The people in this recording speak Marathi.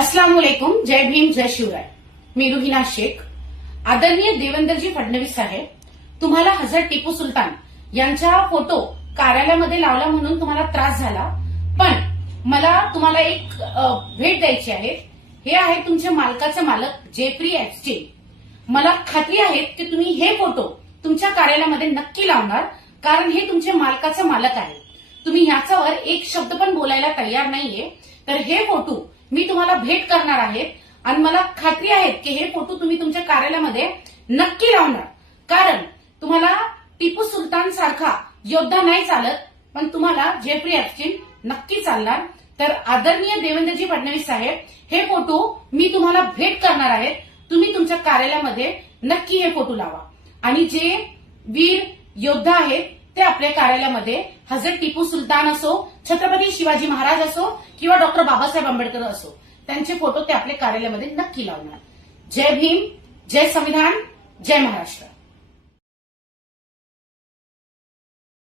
अस्सलाम वालेकुम, जय भीम, जय शिवराय. मी रुहिना शेख. आदरणीय देवेंद्रजी फडणवीस साहेब, तुम्हाला हजरत टिपू सुलतान यांचा फोटो कार्यालयामध्ये लावला म्हणून तुम्हाला त्रास झाला, पण मला तुम्हाला एक भेट द्यायची आहे. हे आहे तुमच्या मालकाचा मालक जेफ्री एप्स्टीन. मला खात्री आहे की तुम्ही हे फोटो तुमच्या कार्यालयामध्ये नक्की लावणार, कारण हे तुमच्या मालकाचा मालक आहे. तुम्ही ह्याच्यावर एक शब्द पण बोलायला तयार नाहीये. तर हे फोटो मी तुम्हाला भेट करणार आहे आणि मला खात्री आहे की हे फोटो तुम्ही तुमच्या कार्यालयामध्ये नक्की लावणार, कारण तुम्हाला टिपू सुलतान सारखा योद्धा नाही चालत, पण तुम्हाला जेफ्री एप्स्टीन नक्की चालणार. तर आदरणीय देवेंद्रजी फडणवीस साहेब, हे फोटो मी तुम्हाला भेट करणार आहे. तुम्ही तुमच्या कार्यालयामध्ये नक्की हे फोटो लावा आणि जे वीर योद्धा आहेत ते आपल्या कार्यालयामध्ये हजरत टिपू सुलतान असो, छत्रपती शिवाजी महाराज असो किंवा डॉक्टर बाबासाहेब आंबेडकर असो, त्यांचे फोटो ते आपल्या कार्यालयामध्ये नक्की लावणार. जय भीम, जय संविधान, जय महाराष्ट्र.